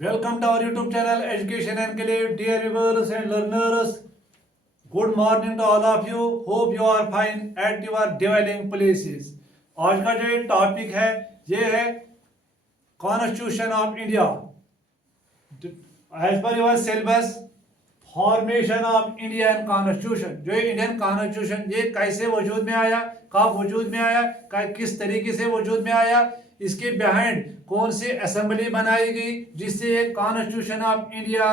Welcome to our YouTube channel Education Enclave. Dear viewers and learners, good morning to all of you. Hope you are fine at your dwelling places. आज का जो topic है ये है constitution of India. As per your syllabus formation of Indian constitution. जो Indian constitution ये कैसे वजूद में आया, कब वजूद में आया, किस तरीके से वजूद में आया, इसके बिहाइंड कौन सी असेंबली बनाई गई जिससे ये constitution of India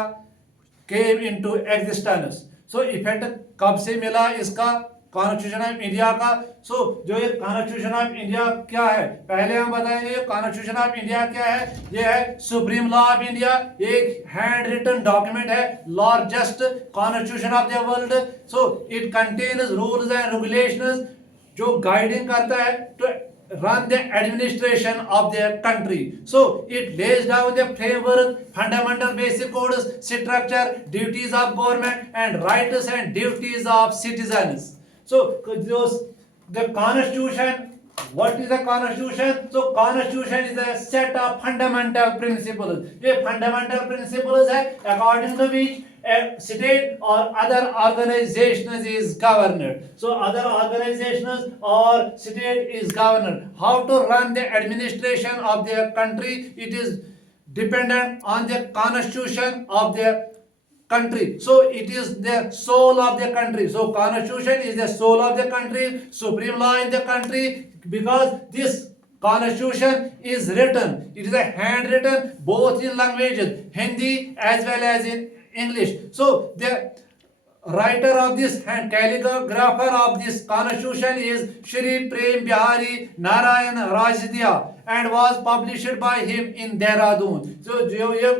came into existence. So effect कब से मिला इसका कॉन्स्टिट्यूशन ऑफ इंडिया का. जो ये कॉन्स्टिट्यूशन ऑफ इंडिया क्या है पहले हम बताएंगे. कॉन्स्टिट्यूशन ऑफ इंडिया क्या है? ये है सुप्रीम लॉ ऑफ इंडिया. एक हैंड रिटन डॉक्यूमेंट है, largest constitution of the world. So it contains rules and regulations जो गाइडिंग करता है तो run the administration of their country. So it lays down the framework, fundamental basic codes, structure, duties of government and rights and duties of citizens. So the constitution, what is a constitution? So constitution is a set of fundamental principles. ये fundamental principles है according to which a state or other organizations is governed. So other organizations or state is governed. How to run the administration of their country? It is dependent on the constitution of their country. So it is the soul of the country. So constitution is the soul of the country, supreme law in the country, because this constitution is written, it is a handwritten both in languages Hindi as well as in English. So the writer of this and calligrapher of this constitution is Shri Prem Bihari Narayan Rajdia and was published by him in Dehradun. So जो ये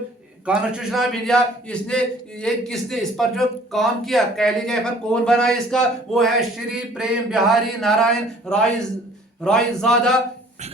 constitution of India इसने ये किसने इस पर जो काम किया, कैलीग्राफर कौन बना इसका, वो है श्री प्रेम बिहारी नारायण रायजादा.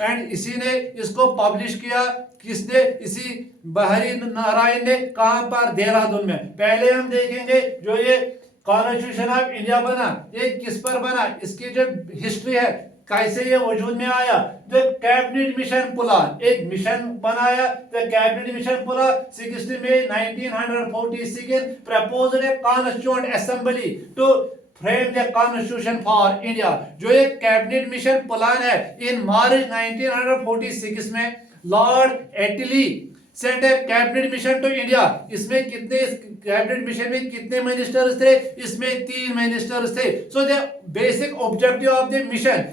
एंड इसी ने इसको पब्लिश किया. किसने? इसी बिहारी नारायण ने. कहां पर? देहरादून में. पहले हम देखेंगे जो ये कॉन्स्टिट्यूशन ऑफ इंडिया बना ये किस पर बना, इसकी जो हिस्ट्री है कैसे ये वजूद में आया. जो कैबिनेट मिशन प्लान, एक मिशन बनाया. The cabinet mission plan 16 May 1946 proposed a constituent assembly to frame the constitution for India. जो ये कैबिनेट मिशन प्लान है इन मार्च 1946 में Lord Attlee sent a cabinet mission to India. इसमें कितने, cabinet mission में कितने मिनिस्टर्स थे? इसमें 3 मिनिस्टर्स थे. So the basic objective of the mission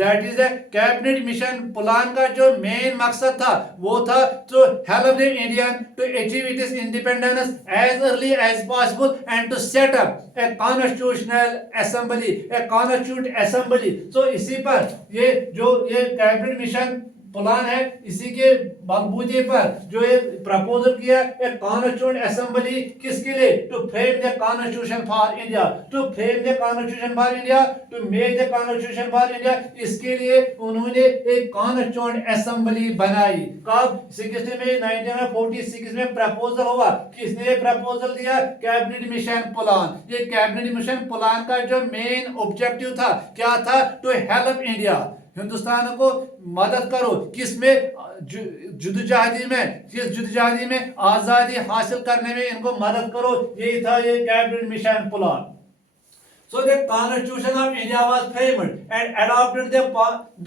that is the cabinet mission plan का जो मेन मकसद था वो था to help the Indian to achieve its independence as early as possible and to set up a constitutional assembly, a constitute assembly. So इसी पर ये जो ये कैबिनेट मिशन प्लान है इसी के बलबूते पर जो ये प्रपोजल किया एक कॉन्स्टिट्यूएंट असेंबली किसके लिए? To frame the constitution for India, to frame the constitution for India, to make the constitution for India. इसके लिए उन्होंने एक कॉन्स्टिट्यूएंट असेंबली बनाई. कब? 16 मई 1946 में प्रपोजल हुआ. किसने प्रपोजल दिया? Cabinet mission plan. ये कैबिनेट मिशन प्लान का जो मेन ऑब्जेक्टिव था क्या था? टू हेल्प इंडिया, हिंदुस्तान को मदद करो. किसमें? जुदोजहदी में. किस जुदोजहदी में? आजादी हासिल करने में इनको मदद करो. यही था ये cabinet mission plan. So the Constitution of India was framed and adopted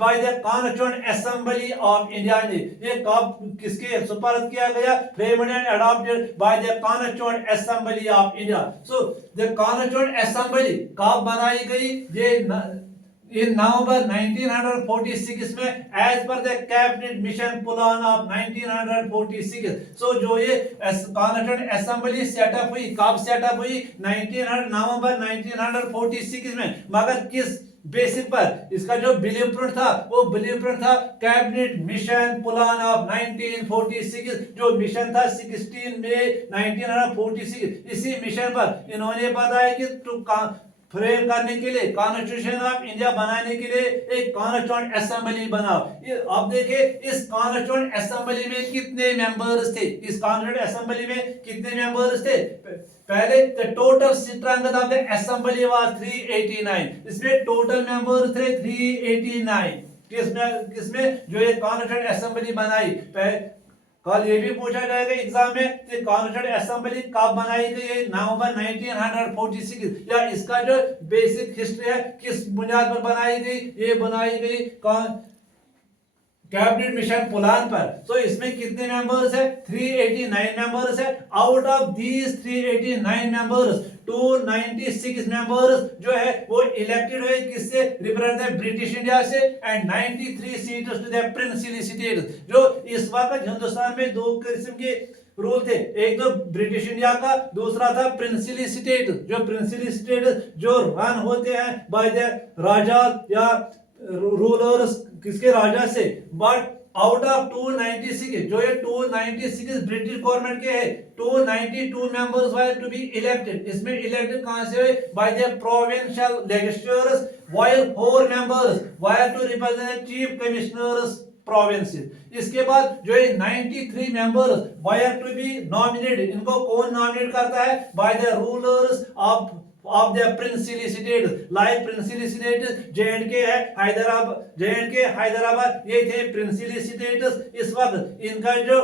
by the Constituent Assembly of India. ये कब किसके सुपर्द किया गया? Framed and adopted by the Constituent Assembly of India. So the Constituent Assembly कब बनाई गई? ये in November 1946 में as per the cabinet mission plan of 1946. So जो ये कॉन्स्टिट्यूएंट असेंबली सेटअप हुई, कब सेटअप हुई? नवंबर 1946 में. मगर किस बेसिक पर? इसका जो ब्लूप्रिंट था वो ब्लूप्रिंट था कैबिनेट मिशन प्लान ऑफ 1946. जो मिशन था 16 मई 1946. इसी मिशन पर इन्होंने बताया कि फ्रेम करने के लिए कॉन्स्टिट्यूशन ऑफ इंडिया बनाने के लिए एक कॉन्स्टिट्यूएंट असेंबली बनाओ. अब देखिए इस कॉन्स्टिट्यूएंट असेंबली में कितने मेंबर्स थे? इस कॉन्स्टिट्यूएंट असेंबली में कितने मेंबर्स थे? पहले the total strength of the assembly was 389. इसमें टोटल मेंबर्स थे 389. किसमें जो ये कॉन्स्टिट्यूएंट असेंबली बनाई कल ये भी पूछा जाएगा एग्जाम में कि कॉन्स्टिट्यूंट असेंबली कब बनाई गई है, नवंबर 1946, या इसका जो बेसिक हिस्ट्री है किस बुनियाद पर बनाई गई, ये बनाई गई कैबिनेट मिशन प्लान पर। तो इसमें कितने मेंबर्स है, 389 मेंबर्स है। Out of these 389 members 296 members जो है वो इलेक्टेड हुए किससे, रिप्रेजेंट ब्रिटिश इंडिया से, and 93 seats to the princely states. जो इस वक्त हिंदुस्तान में दो किस्म के रूल थे, एक तो ब्रिटिश इंडिया का, दूसरा था प्रिंसिली स्टेट। जो प्रिंसिली स्टेट जो रन होते हैं बाय द राजा या रूलर्स, किसके राजा से। बट आउट ऑफ 296 जो ये 296 ब्रिटिश गवर्नमेंट के है, 292 members were to be elected. इसमें इलेक्टेड कहां से हुए, by the provincial legislatures, while 4 members were to represent chief commissioners provinces. इसके बाद जो है 93 members were to be nominated. इनको कौन नॉमिनेट करता है, by the rulers of the princely state, like princely state J&K है, हैदराबाद, ये थे प्रिंसिली स्टेट्स। इस वक्त इनका जो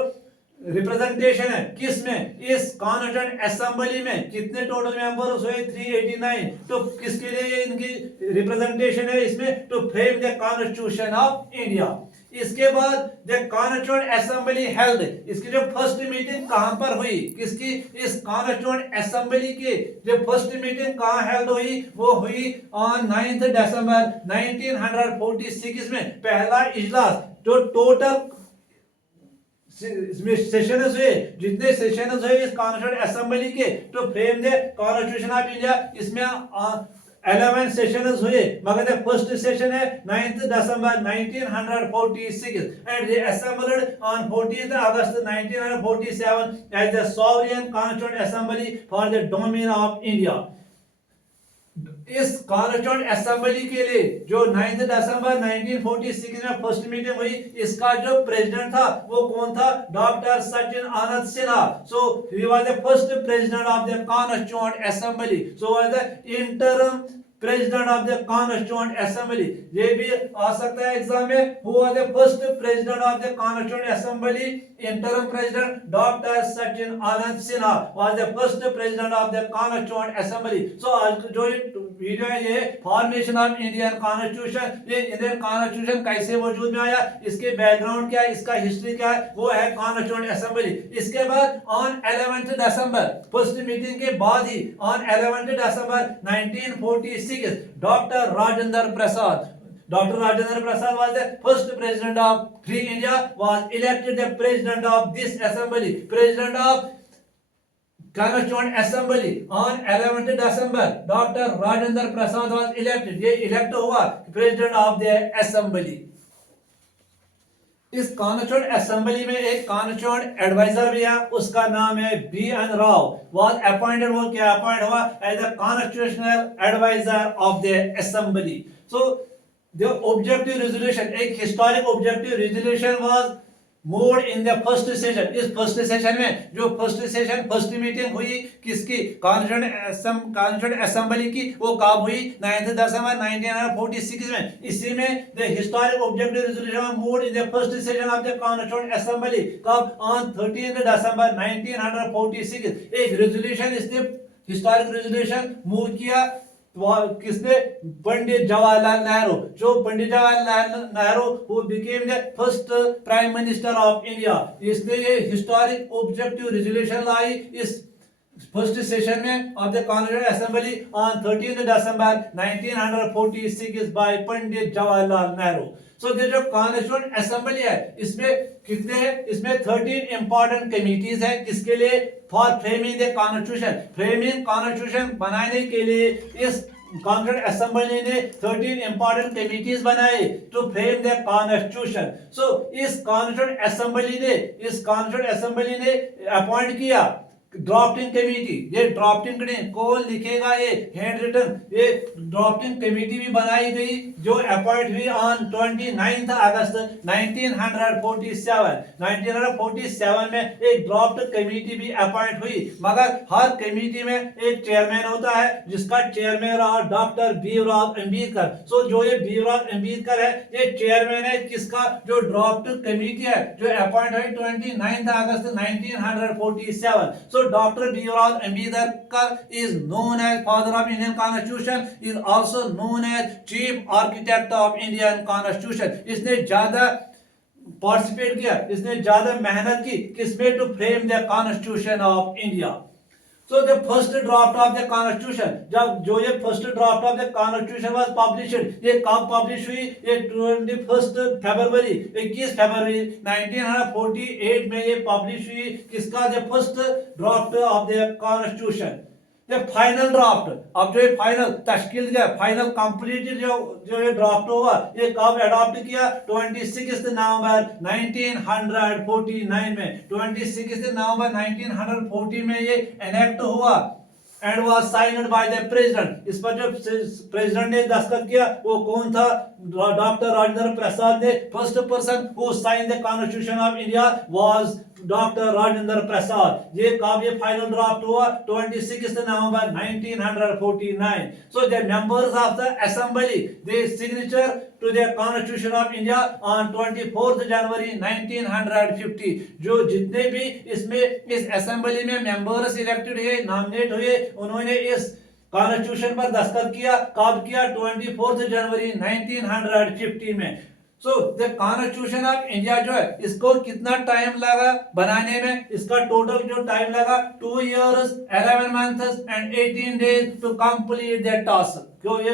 रिप्रेजेंटेशन है किस में, इस कॉन्स्टिट्यूएंट असेंबली में कितने टोटल मेंबर्स हुए, 389। तो किसके लिए इनकी रिप्रेजेंटेशन है इसमें, to frame the constitution of India. इसके बाद द कॉन्स्टिट्यूएंट असेंबली हेल्ड, इसकी जो फर्स्ट मीटिंग कहां पर हुई, किसकी, इस कॉन्स्टिट्यूएंट असेंबली की जो फर्स्ट मीटिंग कहां हेल्ड हुई, वो हुई ऑन 9 दिसंबर 1946 में। पहला इजलास जो टोटल सेशन हुए, जितने सेशन हुए इस कॉन्स्टिट्यूएंट असेंबली के, to frame the constitution of India, इसमें 11 सेशन हुए, मगर फर्स्ट सेशन है 9 दिसंबर 1946 and they assembled on 14th August 1947 as the sovereign constituent assembly for the domain of India। इस कॉन्स्टिट्यूएंट असेंबली के लिए जो 9 दिसंबर 1946 में फर्स्ट मीटिंग हुई, इसका जो प्रेसिडेंट था वो कौन था, doctor Sachin Anand Sinha. So he was the first president of the constituent assembly, so was the interim president of the constituent assembly. ये भी आ सकता है एग्जाम में, who was the first president of the constituent assembly, interim president doctor Sachin Anand Sinha was the first president of the constituent assembly. So आज जो video है ये फॉर्मेशन ऑफ इंडियन कॉन्स्टिट्यूशन, ये इंडियन कॉन्स्टिट्यूशन कैसे वजूद में आया, इसके बैकग्राउंड क्या है, इसका हिस्ट्री क्या है, वो है कॉन्स्टिट्यूएंट असेंबली। इसके बाद ऑन 11 दिसंबर फर्स्ट मीटिंग के बाद ही on 11 December 1946 doctor Rajendra Prasad was the first president of Free India, was elected the president of this assembly, president of Constituent Assembly on 11 December। Dr. Rajendra Prasad was elected, ये elect हुआ president of the assembly। इस constituent assembly में एक constituent adviser भी है, उसका नाम है BN राव, was appointed, वो क्या अपॉइंट हुआ, as the constitutional advisor of the assembly। So the objective resolution, एक historic objective resolution was moved in the first session। इस फर्स्ट सेशन में जो फर्स्ट मीटिंग हुई किसकी, कॉन्स्टिट्यूएंट असेंबली की, वो कब हुई, 9 दिसंबर 1946 में। इसी में the historic objective resolution moved in the first session of the constituent assembly, कब, ऑन 13 दिसंबर 1946। एक रेजोल्यूशन इसने हिस्टोरिक रेजोल्यूशन मूव किया, किसने, पंडित जवाहरलाल नेहरू। जो Pandit Jawaharlal Nehru who became the first prime minister of India, इसने ये हिस्टोरिक ऑब्जेक्टिव रेजोल्यूशन लाई इस फर्स्ट सेशन में of the constituent assembly on 13 December 1946 by Pandit Jawaharlal Nehru. So ये जो कॉन्स्टिट्यूएंट असेंबली है इसमें कितने हैं, इसमें 13 इंपॉर्टेंट कमिटीज है, किसके लिए, for framing the constitution. Framing constitution बनाने के लिए इस कॉन्स्टिट्यूएंट असेंबली ने 13 इंपॉर्टेंट कमिटीज बनाए टू फ्रेम द कॉन्स्टिट्यूशन। सो इस कॉन्स्टिट्यूएंट असेंबली ने अपॉइंट किया ड्राफ्टिंग कमेटी, ये ड्राफ्टिंग कमेटी कौन लिखेगा, ये हैंड रिटन, ये ड्राफ्टिंग कमेटी भी बनाई गई जो अपॉइंट हुई ऑन 29 अगस्त 1947। 1947 में एक ड्राफ्ट कमेटी भी अपॉइंट हुई, मगर हर कमेटी में एक चेयरमैन होता है जिसका चेयरमैन रहा डॉक्टर भीमराव अंबेडकर। सो जो ये भीमराव अंबेडकर है ये चेयरमैन है किसका, जो ड्राफ्ट कमेटी है जो अपॉइंट हुई 29 अगस्त 1947। So Dr. B.R. Ambedkar is known as father of Indian Constitution, is also known as chief architect of Indian Constitution. इसने ज्यादा पार्टिसिपेट किया, इसने ज्यादा मेहनत की किसमें, to frame the constitution of India. So the first draft of the constitution, जब जो ये first draft of the constitution was published, ये कब पब्लिश हुई, ये 21 फरवरी 21 फरवरी 1948 में ये पब्लिश हुई, किसका, the first draft of the constitution। ये फाइनल ड्राफ्ट, अब जो ये फाइनल तश्कील दिया, फाइनल कंप्लीटेड जो ये ड्राफ्ट होगा ये कब अडॉप्ट किया, 26 नवंबर 1949 में, 26 नवंबर 1940 में ये एनेक्ट हुआ and was signed by the president. इस पर जो प्रेसिडेंट ने दस्तखत किया वो कौन था, डॉक्टर राजेंद्र प्रसाद ने। First person who signed the constitution of India was doctor Rajendra Prasad. ये कब ये फाइनल ड्राफ्ट हुआ, 26 नवंबर 1949। So the members of the assembly they signature to the constitution of India on 24 January 1950। जो जितने भी इसमें इस असेंबली में मेंबर्स इलेक्टेड हुए, नॉमिनेट हुए, उन्होंने इस कॉन्स्टिट्यूशन पर दस्तखत किया, कब किया, 24 जनवरी 1950 में। So the constitution of India जो है इसको कितना टाइम लगा बनाने में, इसका टोटल जो टाइम लगा 2 years 11 months and 18 days to complete the task. क्यों, ये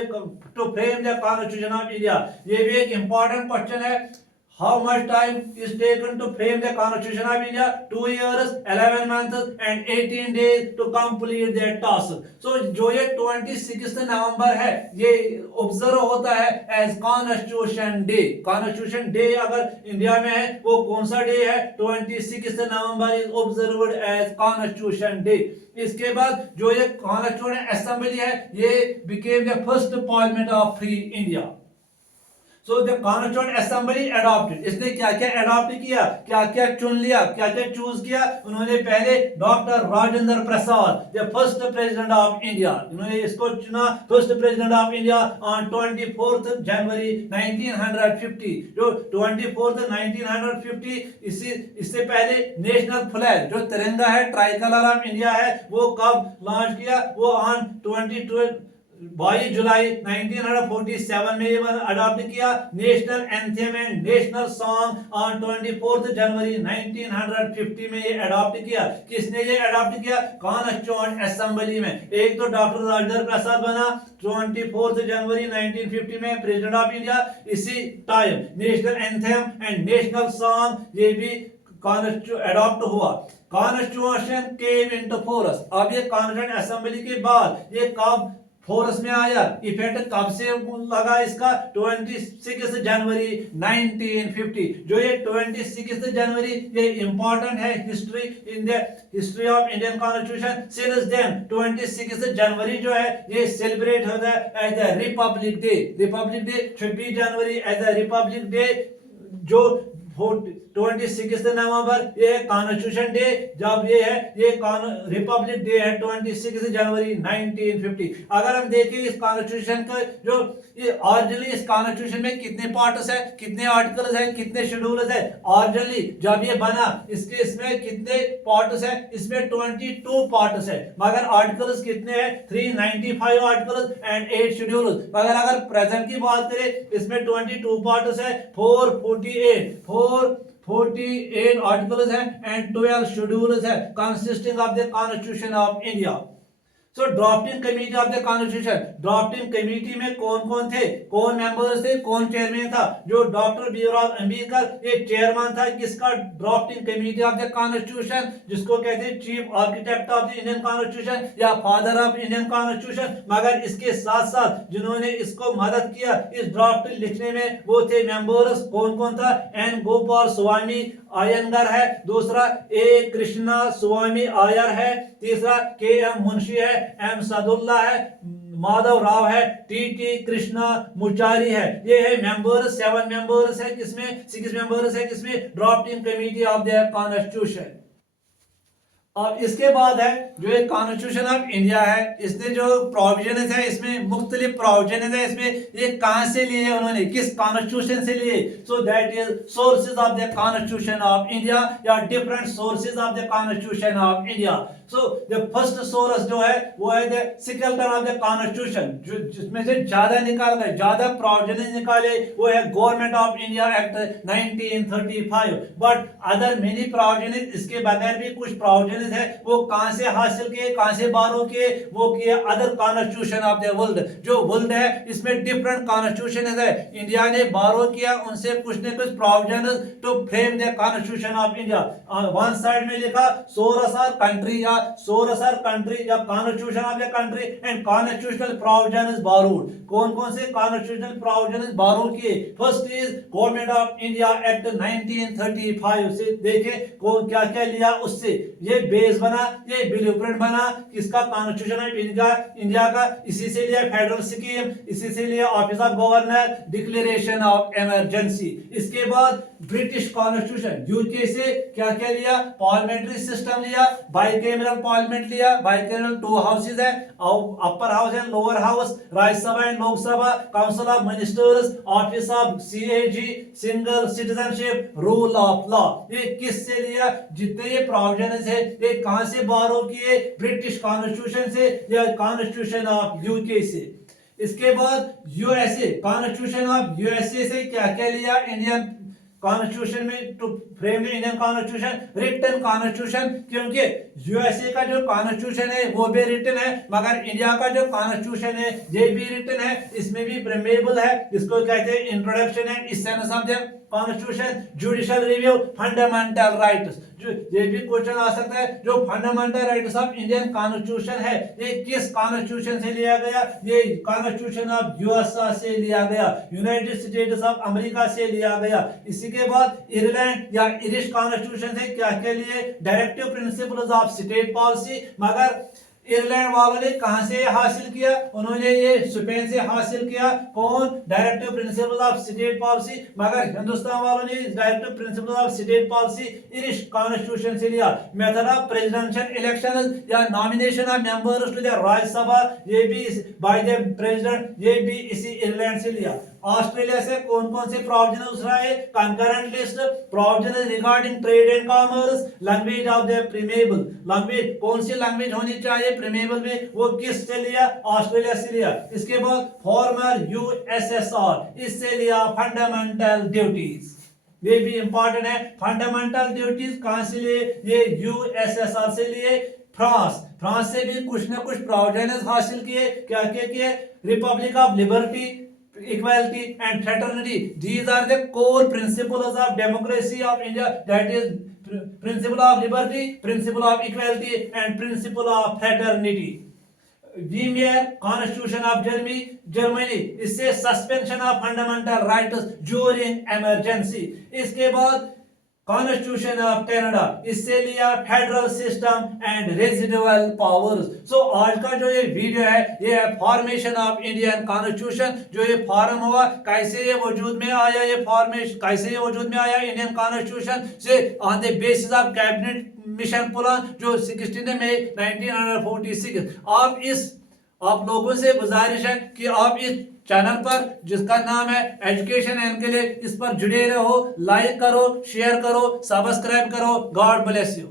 to frame the constitution of India, ये भी एक इंपॉर्टेंट क्वेश्चन है। How much time is taken to frame the Constitution of India? 2 years 11 months and 18 days to complete their task. So जो ये 26 नवंबर है ये ऑब्जर्व होता है as constitution day. Constitution day अगर इंडिया में है वो कौन सा डे है, 26 November is observed as constitution day. इसके बाद जो ये कॉन्स्टिट्यूशन असेंबली है ये became the first parliament of free India. So the constituent assembly adopted, इसने क्या क्या अडॉप्ट किया, क्या क्या चुन लिया, क्या क्या चूज किया। उन्होंने पहले doctor Rajendra Prasad, the first president of India, इन्होंने इसको चुना first president of India on 24 January 1950। जो 24 1950, इससे पहले नेशनल फ्लैग जो तिरंगा है, ट्राई कलर ऑफ इंडिया है, वो कब लॉन्च किया, वो ऑन 22 जुलाई 1947 में ये अडॉप्ट किया। National anthem and national song on 24 January 1950 में ये अडॉप्ट किया। किसने ये अडॉप्ट किया, कॉन्स्टिट्यूएंट असेंबली में। एक तो डॉक्टर राजेंद्र प्रसाद बना 24 जनवरी 1950 में प्रेसिडेंट ऑफ इंडिया। इसी time national anthem and national song ये भी अडॉप्ट हुआ। कॉन्स्टिट्यूशन केम इनटू फोर्स, अब ये कॉन्स्टिट्यूएंट असेंबली के बाद ये कब फोर्स में आया, इफेक्ट कब से लगा इसका, 26 जनवरी 1950। जो ये 26 जनवरी ये इंपॉर्टेंट है history in the history of Indian constitution. Since then 26 जनवरी जो है ये सेलिब्रेट होता है as the republic day. Republic day 26 January as the republic day. जो 26 नवंबर ये कॉन्स्टिट्यूशन डे, जब ये है ये रिपब्लिक डे है 26 जनवरी 1950। अगर हम देखें इस कॉन्स्टिट्यूशन का जो ये ओरिजिनली इस कॉन्स्टिट्यूशन में कितने पार्ट्स है, कितने आर्टिकल्स है, कितने शेड्यूल्स है। ओरिजिनली जब ये बना इसमें कितने पार्ट्स है, इसमें 22 पार्ट्स है, मगर आर्टिकल्स कितने हैं, 395 आर्टिकल्स एंड 8 शेड्यूल्स। मगर अगर प्रेजेंट की बात करें इसमें 22 पार्ट्स है, 448 आर्टिकल्स हैं एंड 12 शेड्यूल्स हैं consisting of the constitution of India. So drafting committee of the constitution, drafting committee में कौन कौन थे, कौन मेंबर्स थे, कौन चेयरमैन था? जो डॉक्टर भीमराव अंबेडकर ये चेयरमैन था किसका? Drafting committee of the constitution, जिसको कहते हैं chief architect of the Indian constitution या फादर ऑफ इंडियन कॉन्स्टिट्यूशन। मगर इसके साथ साथ जिन्होंने इसको मदद किया इस ड्राफ्ट लिखने में वो थे मेंबर्स, कौन कौन था? एन गोपाल स्वामी अयंगर है, दूसरा ए कृष्णा स्वामी आयर है, तीसरा के एम मुंशी है, एम सदुल्ला है, माधव राव है, टी टी कृष्णा मुचारी है। ये है मेंबर्स, 7 मेंबर्स है किसमें, 6 मेंबर्स है किसमें? Drafting committee of the constitution. अब इसके बाद है जो एक कॉन्स्टिट्यूशन ऑफ इंडिया है, इसने जो प्रोविजन है इसमें मुख्तलिफ प्रोविजन है, इसमें ये कहां से लिए उन्होंने, किस कॉन्स्टिट्यूशन से लिए? So that is sources of the constitution of India या different sources of the constitution of India. So the first source जो है वो है the secretary of the constitution, जो जिसमें से ज्यादा निकाल गए, ज्यादा प्रोविजन निकाले वो है government of India act 1935। But other many provision, इसके बगैर भी कुछ प्रोविजन है वो कहां से हासिल किए, कहां से बारो किए? वो किए other constitution of the world. जो वर्ल्ड है इसमें डिफरेंट कॉन्स्टिट्यूशन है, इंडिया ने बारो किया उनसे कुछ न कुछ provision to frame the constitution of India. One side में लिखा सोरस आर कंट्री या सोरस आर कंट्री या constitution of the country and constitutional provision is borrowed. कौन कौन से कॉन्स्टिट्यूशनल प्रोविजन इज बारो किए? First is government of India act 1935 से देखें कौन क्या क्या लिया उससे। ये बेस बना, ये ब्लूप्रिंट बना किसका? कॉन्स्टिट्यूशन ऑफ इंडिया का। इसी से लिया फेडरल स्कीम, इसी से लिया office of governor, declaration of emergency. इसके बाद ब्रिटिश कॉन्स्टिट्यूशन यूके से क्या क्या लिया? पार्लियामेंट्री सिस्टम लिया, बाइकैमरल पार्लियामेंट लिया, बाइकैमरल 2 हाउसेज है, upper house and lower house, Rajya Sabha and Lok Sabha, council of ministers, office of CAG, single citizenship, rule of law. ये किससे लिया? जितने ये प्रोविजन है ये कहां से बारो किए? ब्रिटिश कॉन्स्टिट्यूशन से या कॉन्स्टिट्यूशन ऑफ यूके से। इसके बाद यूएसए, कॉन्स्टिट्यूशन ऑफ यूएसए से क्या क्या लिया इंडियन कॉन्स्टिट्यूशन में to frame the Indian constitution? Written constitution, क्योंकि यूएसए का जो कॉन्स्टिट्यूशन है वो भी रिटन है, मगर इंडिया का जो कॉन्स्टिट्यूशन है ये भी रिटन है, इसमें भी प्रीमेबल है, इसको कहते हैं इंट्रोडक्शन है, essence of the constitution, judicial review, fundamental rights. जो ये भी क्वेश्चन आ सकता है, जो fundamental rights of Indian constitution है ये किस कॉन्स्टिट्यूशन से लिया गया? ये कॉन्स्टिट्यूशन ऑफ यूएसए से लिया गया, यूनाइटेड स्टेट्स ऑफ अमेरिका से लिया गया। इसी के बाद आयरलैंड या आयरिश कॉन्स्टिट्यूशन से क्या क्या लिए? Directive principles of state policy. मगर आयरलैंड वालों ने कहां से हासिल किया? उन्होंने ये स्पेन से हासिल किया। कौन? Directive principles of state policy. मगर हिंदुस्तान वालों ने directive principles of state policy Irish constitution से लिया। मेथड ऑफ प्रेसिडेंशियल इलेक्शन या nomination of members to the Rajya Sabha ये भी बाय द प्रेसिडेंट, ये भी इसी आयरलैंड से लिया। ऑस्ट्रेलिया से कौन कौन से प्रोविजन उसरा है? Concurrent list, provision regarding trade and commerce, language of the preamble. Language कौन सी लैंग्वेज होनी चाहिए प्रीमेबल में? वो किस से लिया? ऑस्ट्रेलिया से लिया। इसके बाद फॉर्मर यूएसएसआर, इससे लिया फंडामेंटल ड्यूटीज। ये भी इंपॉर्टेंट है। फंडामेंटल ड्यूटीज कहां से लिए? ये यूएसएसआर से लिए। फ्रांस से भी कुछ ना कुछ प्रोविजन हासिल किए। क्या क्या किए? Republic of liberty, equality and fraternity, these are the core principles of democracy of India, that is principle of liberty, principle of equality and principle of fraternity. Weimar Constitution of Germany, इससे suspension of fundamental rights during emergency। इसके बाद constitution of Canada, इससे लिया federal system and residuary powers. So आज का जो ये video है ये है फॉर्मेशन ऑफ इंडियन कॉन्स्टिट्यूशन। जो ये फॉर्म हुआ, कैसे ये वजूद में आया, ये फॉर्मेशन कैसे ये वजूद में आया इंडियन कॉन्स्टिट्यूशन से on the basis of cabinet mission plan जो 16 मई 1946। आप लोगों से गुजारिश है कि आप इस चैनल पर जिसका नाम है एजुकेशन एंड के लिए, इस पर जुड़े रहो, लाइक करो, शेयर करो, सब्सक्राइब करो। God bless you.